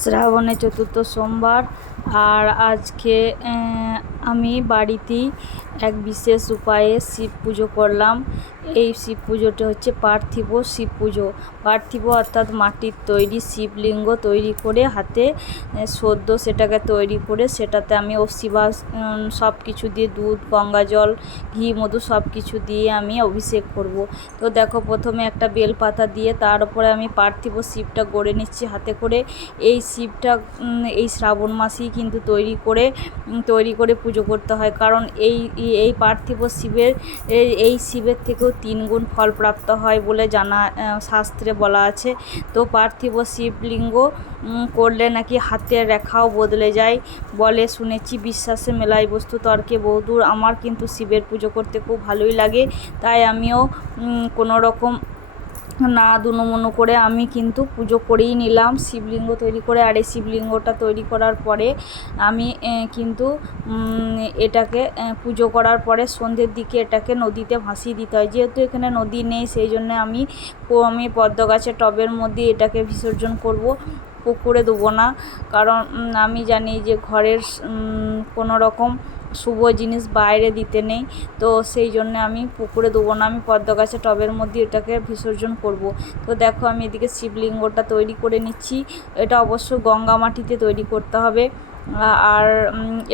শ্রাবণের চতুর্থ সোমবার। আর আজকে আমি বাড়িতেই এক বিশেষ উপায়ে শিব পুজো করলাম। এই শিব পুজোটা হচ্ছে পার্থিব শিব পুজো। পার্থিব অর্থাৎ মাটির তৈরি শিবলিঙ্গ তৈরি করে হাতে সদ্য সেটাকে তৈরি করে সেটাতে আমি ও শিবা সব কিছু দিয়ে দুধ, গঙ্গা জল, ঘি, মধু সব কিছু দিয়ে আমি অভিষেক করব। তো দেখো প্রথমে একটা বেলপাতা দিয়ে তার উপরে আমি পার্থিব শিবটা গড়ে নিচ্ছি হাতে করে। এই শিবটা এই শ্রাবণ মাসেই কিন্তু তৈরি করে তৈরি করে পুজো করতে হয়। কারণ এই এই পার্থিব শিবের, এই শিবের থেকেও তিন গুণ ফল প্রাপ্ত হয় বলে জানা শাস্ত্রে বলা আছে। তো পার্থিব শিবলিঙ্গ করলে নাকি হাতের রেখাও বদলে যায় বলে শুনেছি, বিশ্বাসে মেলায় বস্তু তর্কে বহুদূর আমার কিন্তু শিবের পুজো করতে খুব ভালোই লাগে, তাই আমিও কোনো রকম না দুনুমুনু করে আমি কিন্তু পুজো করেই নিলাম। শিবলিঙ্গ তৈরি করে আর এই শিবলিঙ্গটা তৈরি করার পরে আমি কিন্তু এটাকে পুজো করার পরে সন্ধ্যের দিকে এটাকে নদীতে ভাসিয়ে দিতে হয়। যেহেতু এখানে নদী নেই, সেই জন্য আমি আমি পদ্ম গাছের টবের মধ্যে এটাকে বিসর্জন করব। পুকুরে দেবো না। কারণ আমি জানি যে ঘরের কোনো রকম শুভ জিনিস বাইরে দিতে নেই। তো সেই জন্য আমি পুকুরে দেবো না, আমি পদ্ম গাছের টবের মধ্যে এটাকে বিসর্জন করব। তো দেখো আমি এদিকে শিবলিঙ্গটা তৈরি করে নিচ্ছি। এটা অবশ্য গঙ্গা মাটিতে তৈরি করতে হবে। আর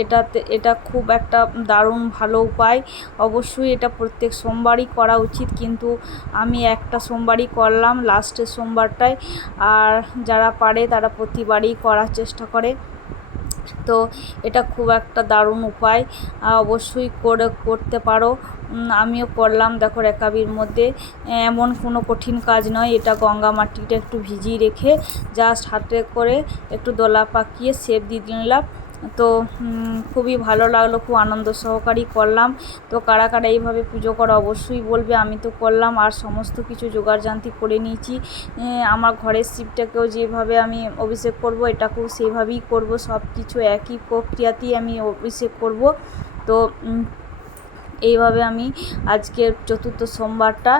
এটাতে, এটা খুব একটা দারুণ ভালো উপায়। অবশ্যই এটা প্রত্যেক সোমবারই করা উচিত, কিন্তু আমি একটা সোমবারই করলাম, লাস্টের সোমবারটায়। আর যারা পারে তারা প্রতিবারই করার চেষ্টা করে। তো এটা খুব একটা দারুণ উপায়। অবশ্যই করে, করতে পারো। আমিও করলাম দেখো রেকাবির মধ্যে। এমন কোনো কঠিন কাজ নয়, এটা গঙ্গা মাটিটা একটু ভিজিয়ে রেখে জাস্ট হাতে করে একটু দোলা পাকিয়ে সেপ দিয়ে নিলাম তো খুবই ভালো লাগল, খুব আনন্দ সহকারেই করলাম। তো কারা কারা এইভাবে পুজো করা অবশ্যই বলবে, আমি তো করলাম। আর সমস্ত কিছু জোগাড়যান্ত্রি করে নিয়েছি। আমার ঘরের শিবটাকেও যেভাবে আমি অভিষেক করব, এটাকেও সেভাবেই করব। সব কিছু একই প্রক্রিয়াতেই আমি অভিষেক করব। তো এইভাবে আমি আজকের চতুর্থ সোমবারটা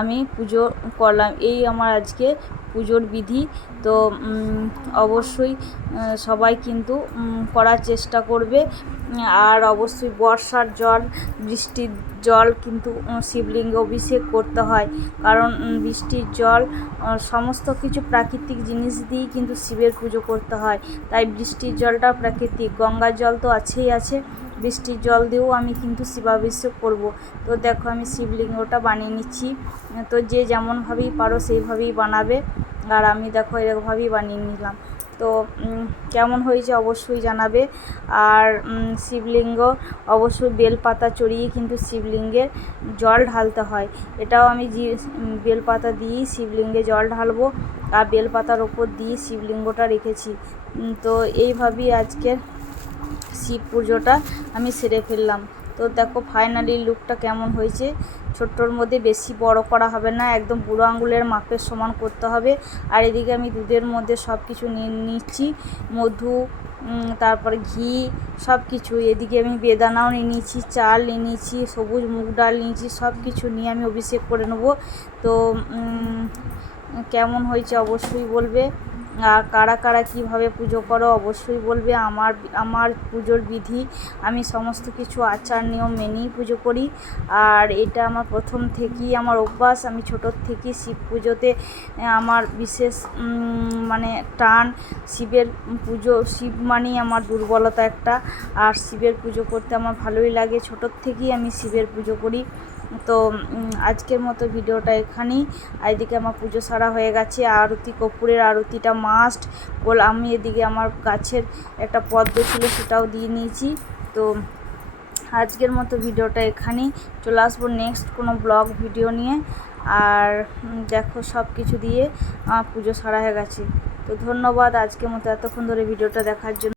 আমি পুজো করলাম। এই আমার আজকে পুজোর বিধি। তো অবশ্যই সবাই কিন্তু করার চেষ্টা করবে। আর অবশ্যই বর্ষার জল, বৃষ্টির জল কিন্তু শিবলিঙ্গে অভিষেক করতে হয়। কারণ বৃষ্টির জল সমস্ত কিছু প্রাকৃতিক জিনিস দিয়েই কিন্তু শিবের পুজো করতে হয়। তাই বৃষ্টির জলটা প্রাকৃতিক। গঙ্গার জল তো আছেই, আছে। বৃষ্টির জল দিয়েও আমি কিন্তু শিবাভিষেক করব। তো দেখো আমি শিবলিঙ্গটা বানিয়ে নিচ্ছি। তো যে যেমনভাবেই পারো সেইভাবেই বানাবে। আর আমি দেখো এরকমভাবেই বানিয়ে নিলাম। তো কেমন হয়েছে অবশ্যই জানাবে। আর শিবলিঙ্গ অবশ্যই বেলপাতা চড়িয়ে কিন্তু শিবলিঙ্গের জল ঢালতে হয়। এটাও আমি বেলপাতা দিয়েই শিবলিঙ্গে জল ঢালবো। আর বেলপাতার ওপর দিয়ে শিবলিঙ্গটা রেখেছি। তো এইভাবেই আজকের শিব পুজোটা, আমি সেরে ফেললাম। তো দেখো ফাইনালি লুকটা কেমন হয়েছে? ছোট্টর মধ্যে বেশি বড় করা হবে না, একদম বুড়ো আঙুলের মাপের সমান করতে হবে। আর এদিকে আমি দুধের মধ্যে সব কিছু নিয়ে নিচ্ছি, মধু তারপরে ঘি সব কিছু এদিকে আমি বেদানাও নিয়ে নিয়েছি, চাল নিয়ে নিয়েছি, সবুজ মুগ ডাল নিয়েছি সব কিছু নিয়ে আমি অভিষেক করে নেব। তো কেমন হয়েছে অবশ্যই বলবে। আর কারা কারা কীভাবে পুজো করো অবশ্যই বলবে। আমার আমার পুজোর বিধি, আমি সমস্ত কিছু আচার নিয়ম মেনেই পুজো করি। আর এটা আমার প্রথম থেকেই আমার অভ্যাস। আমি ছোটোর থেকেই শিব পুজোতে আমার বিশেষ মানে টান শিবের পুজো, শিব মানেই আমার দুর্বলতা একটা। আর শিবের পুজো করতে আমার ভালোই লাগে। ছোটোর থেকেই আমি শিবের পুজো করি। তো আজকের মতো ভিডিওটা এখানেই। এদিকে আমার পুজো সারা হয়ে গেছে। আরতি, কর্পূরের আরতিটা মাস্ট বল আমি এদিকে আমার গাছের একটা পদ্ম ছিল সেটাও দিয়ে নিয়েছি। তো আজকের মতো ভিডিওটা এখানেই। চলে আসব নেক্সট কোনো ব্লগ ভিডিও নিয়ে। আর দেখো সব কিছু দিয়ে পুজো সারা হয়ে গেছে। তো ধন্যবাদ আজকের মতো এতক্ষণ ধরে ভিডিওটা দেখার জন্য।